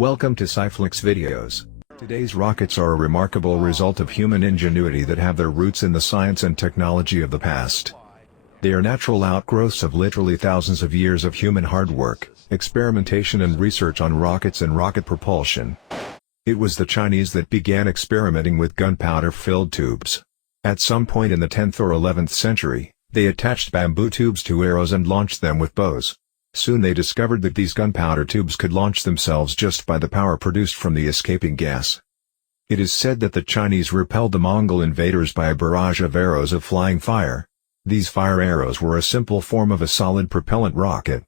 Welcome to SciFlix videos. Today's rockets are a remarkable result of human ingenuity that have their roots in the science and technology of the past. They are natural outgrowths of literally thousands of years of human hard work, experimentation and research on rockets and rocket propulsion. It was the Chinese that began experimenting with gunpowder-filled tubes. At some point in the 10th or 11th century, they attached bamboo tubes to arrows and launched them with bows. Soon they discovered that these gunpowder tubes could launch themselves just by the power produced from the escaping gas. It is said that the Chinese repelled the Mongol invaders by a barrage of arrows of flying fire. These fire arrows were a simple form of a solid propellant rocket.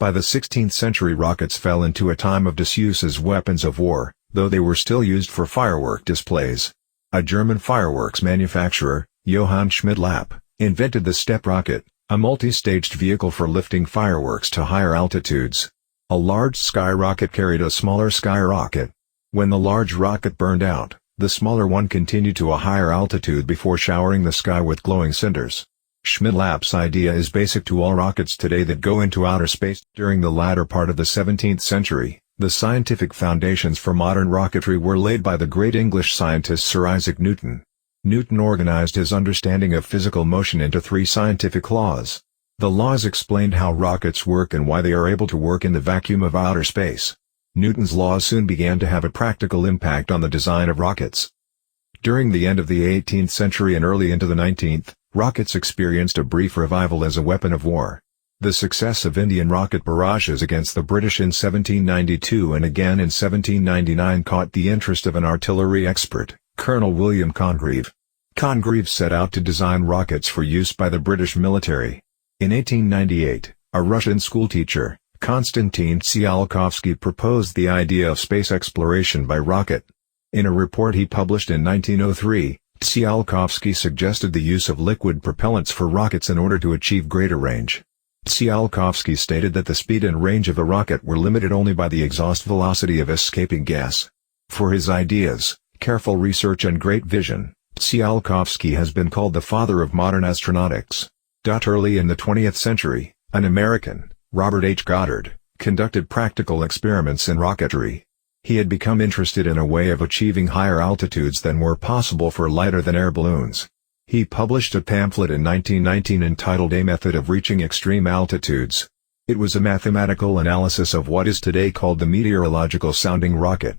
By the 16th century, rockets fell into a time of disuse as weapons of war, though they were still used for firework displays. A German fireworks manufacturer, Johann Schmidt-Lapp, invented the step rocket, a multi-staged vehicle for lifting fireworks to higher altitudes. A large skyrocket carried a smaller skyrocket. When the large rocket burned out, the smaller one continued to a higher altitude before showering the sky with glowing cinders. Schmidt-Lapp's idea is basic to all rockets today that go into outer space. During the latter part of the 17th century, the scientific foundations for modern rocketry were laid by the great English scientist Sir Isaac Newton. Newton organized his understanding of physical motion into 3 scientific laws. The laws explained how rockets work and why they are able to work in the vacuum of outer space. Newton's laws soon began to have a practical impact on the design of rockets. During the end of the 18th century and early into the 19th, rockets experienced a brief revival as a weapon of war. The success of Indian rocket barrages against the British in 1792 and again in 1799 caught the interest of an artillery expert, Colonel William Congreve. Congreve set out to design rockets for use by the British military. In 1898, a Russian schoolteacher, Konstantin Tsiolkovsky, proposed the idea of space exploration by rocket. In a report he published in 1903, Tsiolkovsky suggested the use of liquid propellants for rockets in order to achieve greater range. Tsiolkovsky stated that the speed and range of a rocket were limited only by the exhaust velocity of escaping gas. For his ideas, careful research and great vision, Tsiolkovsky has been called the father of modern astronautics. Early in the 20th century, an American, Robert H. Goddard, conducted practical experiments in rocketry. He had become interested in a way of achieving higher altitudes than were possible for lighter-than-air balloons. He published a pamphlet in 1919 entitled A Method of Reaching Extreme Altitudes. It was a mathematical analysis of what is today called the meteorological sounding rocket.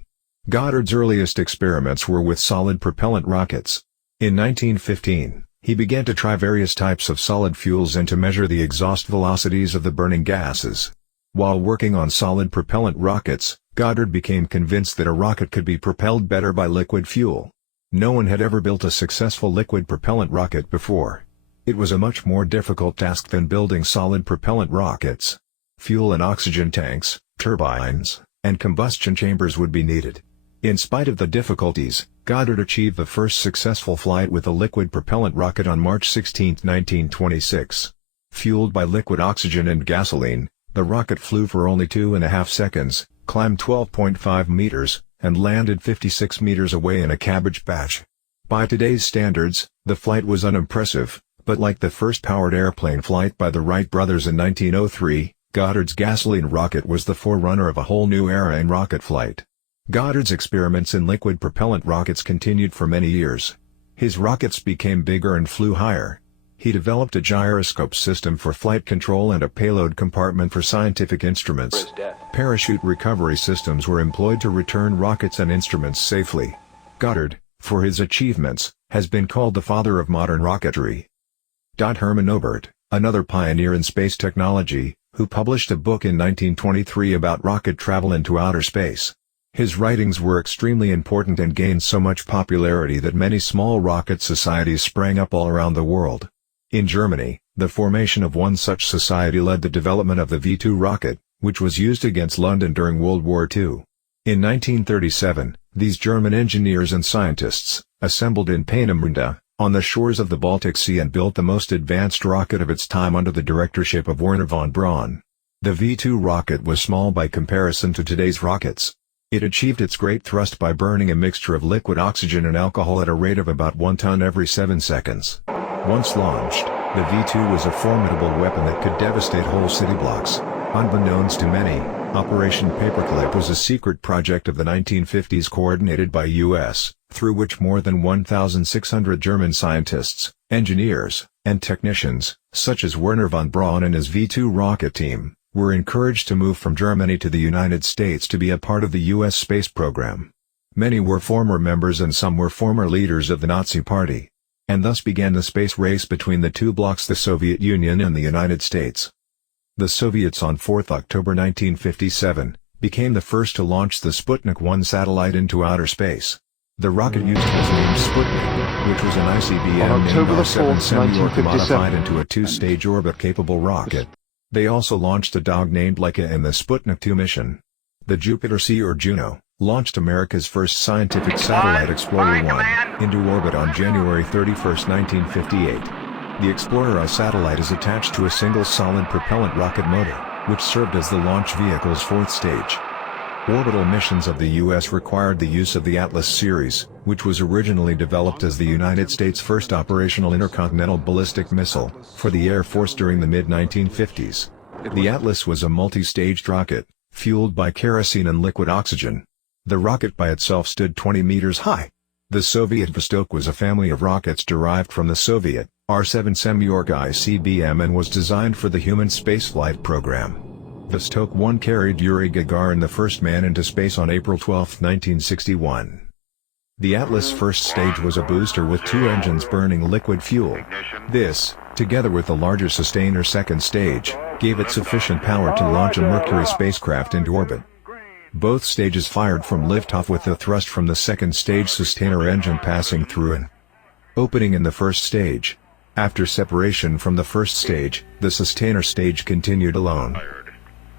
Goddard's earliest experiments were with solid propellant rockets. In 1915, he began to try various types of solid fuels and to measure the exhaust velocities of the burning gases. While working on solid propellant rockets, Goddard became convinced that a rocket could be propelled better by liquid fuel. No one had ever built a successful liquid propellant rocket before. It was a much more difficult task than building solid propellant rockets. Fuel and oxygen tanks, turbines, and combustion chambers would be needed. In spite of the difficulties, Goddard achieved the first successful flight with a liquid propellant rocket on March 16, 1926. Fueled by liquid oxygen and gasoline, the rocket flew for only 2.5 seconds, climbed 12.5 meters, and landed 56 meters away in a cabbage patch. By today's standards, the flight was unimpressive, but like the first powered airplane flight by the Wright brothers in 1903, Goddard's gasoline rocket was the forerunner of a whole new era in rocket flight. Goddard's experiments in liquid propellant rockets continued for many years. His rockets became bigger and flew higher. He developed a gyroscope system for flight control and a payload compartment for scientific instruments. Parachute recovery systems were employed to return rockets and instruments safely. Goddard, for his achievements, has been called the father of modern rocketry. Hermann Oberth, another pioneer in space technology, who published a book in 1923 about rocket travel into outer space. His writings were extremely important and gained so much popularity that many small rocket societies sprang up all around the world. In Germany, the formation of one such society led the development of the V-2 rocket, which was used against London during World War II. In 1937, these German engineers and scientists, assembled in Peenemünde, on the shores of the Baltic Sea and built the most advanced rocket of its time under the directorship of Werner von Braun. The V-2 rocket was small by comparison to today's rockets. It achieved its great thrust by burning a mixture of liquid oxygen and alcohol at a rate of about 1 ton every 7 seconds. Once launched, the V-2 was a formidable weapon that could devastate whole city blocks. Unbeknownst to many, Operation Paperclip was a secret project of the 1950s coordinated by U.S., through which more than 1,600 German scientists, engineers, and technicians, such as Wernher von Braun and his V-2 rocket team, were encouraged to move from Germany to the United States to be a part of the U.S. space program. Many were former members and some were former leaders of the Nazi Party. And thus began the space race between the two blocs, the Soviet Union and the United States. The Soviets on 4 October 1957, became the first to launch the Sputnik 1 satellite into outer space. The rocket used was named Sputnik, which was an ICBM named R-7 Semyorka modified into a two-stage orbit-capable rocket. They also launched a dog named Laika in the Sputnik 2 mission. The Jupiter C or Juno launched America's first scientific satellite Explorer 1 into orbit on January 31, 1958. The Explorer satellite is attached to a single solid propellant rocket motor, which served as the launch vehicle's fourth stage. Orbital missions of the U.S. required the use of the Atlas series, which was originally developed as the United States' first operational intercontinental ballistic missile, for the Air Force during the mid-1950s. The Atlas was a multi-staged rocket, fueled by kerosene and liquid oxygen. The rocket by itself stood 20 meters high. The Soviet Vostok was a family of rockets derived from the Soviet R-7 Semyorka ICBM and was designed for the human spaceflight program. Vostok 1 carried Yuri Gagarin, the first man into space, on April 12, 1961. The Atlas' first stage was a booster with two engines burning liquid fuel. This, together with the larger Sustainer second stage, gave it sufficient power to launch a Mercury spacecraft into orbit. Both stages fired from liftoff with the thrust from the second stage Sustainer engine passing through an opening in the first stage. After separation from the first stage, the Sustainer stage continued alone.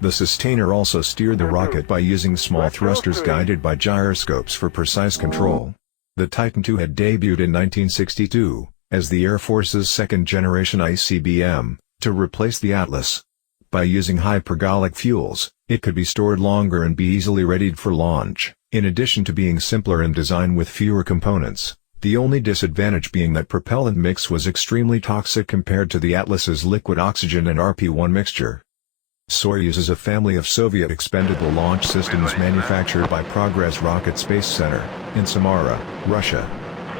The Sustainer also steered the rocket by using small thrusters guided by gyroscopes for precise control. The Titan II had debuted in 1962, as the Air Force's second-generation ICBM, to replace the Atlas. By using hypergolic fuels, it could be stored longer and be easily readied for launch, in addition to being simpler in design with fewer components, the only disadvantage being that propellant mix was extremely toxic compared to the Atlas's liquid oxygen and RP-1 mixture. Soyuz is a family of Soviet expendable launch systems manufactured by Progress Rocket Space Center, in Samara, Russia.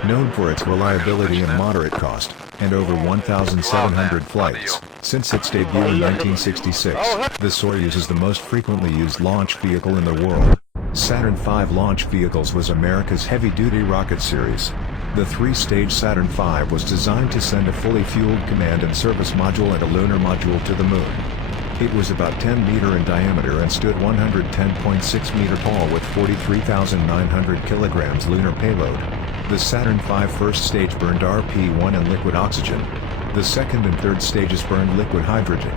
Known for its reliability and moderate cost, and over 1,700 flights, since its debut in 1966, the Soyuz is the most frequently used launch vehicle in the world. Saturn V launch vehicles was America's heavy-duty rocket series. The three-stage Saturn V was designed to send a fully fueled command and service module and a lunar module to the Moon. It was about 10 meter in diameter and stood 110.6 meter tall with 43,900 kilograms lunar payload. The Saturn V first stage burned RP-1 and liquid oxygen. The second and third stages burned liquid hydrogen.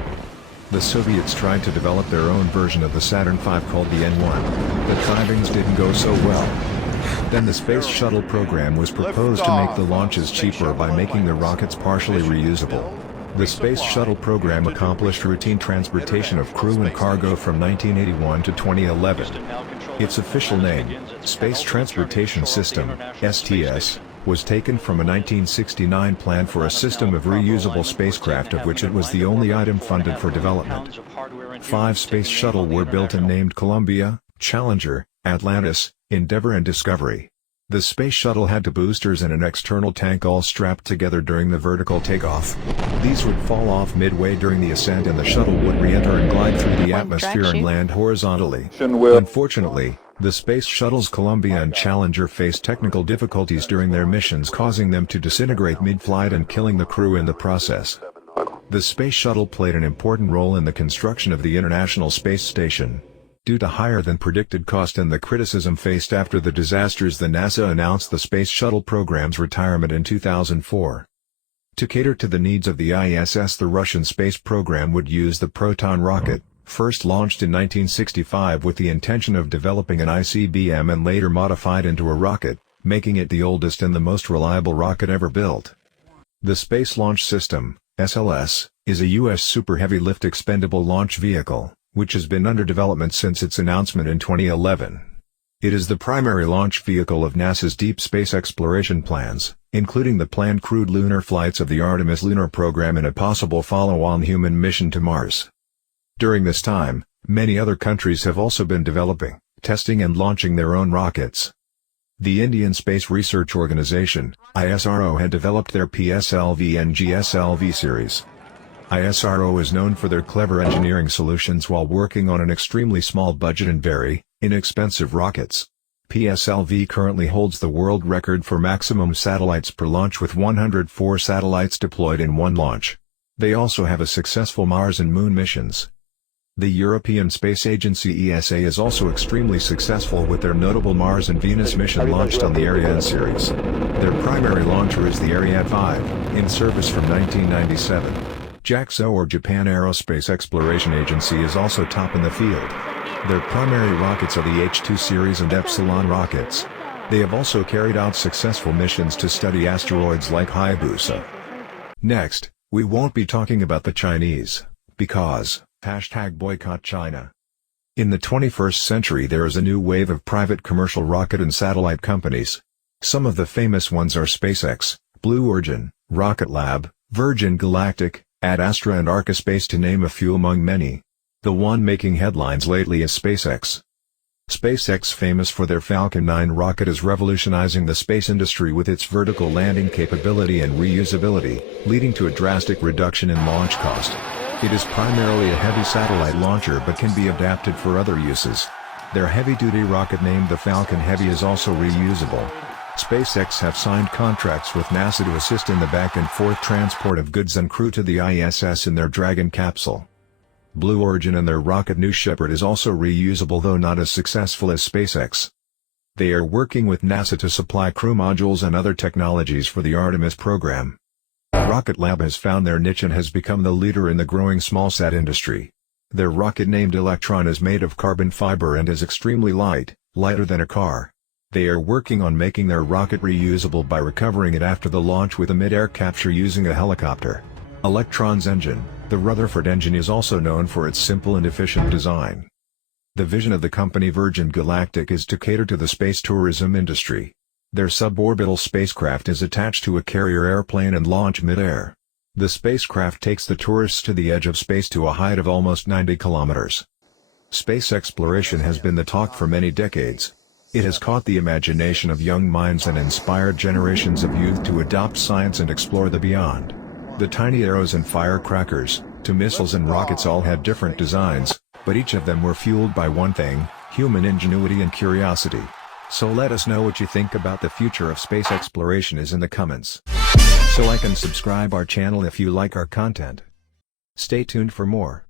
The Soviets tried to develop their own version of the Saturn V called the N-1. The timings didn't go so well. Then the Space Shuttle program was proposed to make the launches cheaper by making the rockets partially reusable. The Space Shuttle program accomplished routine transportation of crew and cargo from 1981 to 2011. Its official name, Space Transportation System, STS, was taken from a 1969 plan for a system of reusable spacecraft, of which it was the only item funded for development. 5 Space Shuttle were built and named Columbia, Challenger, Atlantis, Endeavour and Discovery. The Space Shuttle had two boosters and an external tank all strapped together during the vertical takeoff. These would fall off midway during the ascent and the shuttle would re-enter and glide through the atmosphere and land horizontally. Unfortunately, the Space Shuttles Columbia and Challenger faced technical difficulties during their missions, causing them to disintegrate mid-flight and killing the crew in the process. The Space Shuttle played an important role in the construction of the International Space Station. Due to higher-than-predicted cost and the criticism faced after the disasters, the NASA announced the Space Shuttle program's retirement in 2004. To cater to the needs of the ISS, the Russian space program would use the Proton rocket, first launched in 1965 with the intention of developing an ICBM and later modified into a rocket, making it the oldest and the most reliable rocket ever built. The Space Launch System, SLS, is a U.S. Super Heavy Lift Expendable Launch Vehicle, which has been under development since its announcement in 2011. It is the primary launch vehicle of NASA's deep space exploration plans, including the planned crewed lunar flights of the Artemis lunar program and a possible follow-on human mission to Mars. During this time, Many other countries have also been developing, testing and launching their own rockets. The Indian Space Research Organisation, ISRO, had developed their PSLV and GSLV series. ISRO is known for their clever engineering solutions while working on an extremely small budget and very inexpensive rockets. PSLV currently holds the world record for maximum satellites per launch with 104 satellites deployed in one launch. They also have a successful Mars and Moon missions. The European Space Agency ESA is also extremely successful with their notable Mars and Venus mission launched on the Ariane series. Their primary launcher is the Ariane 5, in service from 1997. JAXA, or Japan Aerospace Exploration Agency, is also top in the field. Their primary rockets are the H-2 series and Epsilon rockets. They have also carried out successful missions to study asteroids like Hayabusa. Next, we won't be talking about the Chinese, because #boycott China. In the 21st century there is a new wave of private commercial rocket and satellite companies. Some of the famous ones are SpaceX, Blue Origin, Rocket Lab, Virgin Galactic, Ad Astra and Arcaspace, to name a few among many. The one making headlines lately is SpaceX. SpaceX, famous for their Falcon 9 rocket, is revolutionizing the space industry with its vertical landing capability and reusability, leading to a drastic reduction in launch cost. It is primarily a heavy satellite launcher but can be adapted for other uses. Their heavy-duty rocket named the Falcon Heavy is also reusable. SpaceX have signed contracts with NASA to assist in the back and forth transport of goods and crew to the ISS in their Dragon capsule. Blue Origin and their rocket New Shepard is also reusable, though not as successful as SpaceX. They are working with NASA to supply crew modules and other technologies for the Artemis program. Rocket Lab has found their niche and has become the leader in the growing smallsat industry. Their rocket named Electron is made of carbon fiber and is extremely light, lighter than a car. They are working on making their rocket reusable by recovering it after the launch with a mid-air capture using a helicopter. Electron's engine, the Rutherford engine, is also known for its simple and efficient design. The vision of the company Virgin Galactic is to cater to the space tourism industry. Their suborbital spacecraft is attached to a carrier airplane and launch mid-air. The spacecraft takes the tourists to the edge of space to a height of almost 90 kilometers. Space exploration has been the talk for many decades. It has caught the imagination of young minds and inspired generations of youth to adopt science and explore the beyond. The tiny arrows and firecrackers, to missiles and rockets, all had different designs, but each of them were fueled by one thing: human ingenuity and curiosity. So let us know what you think about the future of space exploration is in the comments. So like and subscribe our channel if you like our content. Stay tuned for more.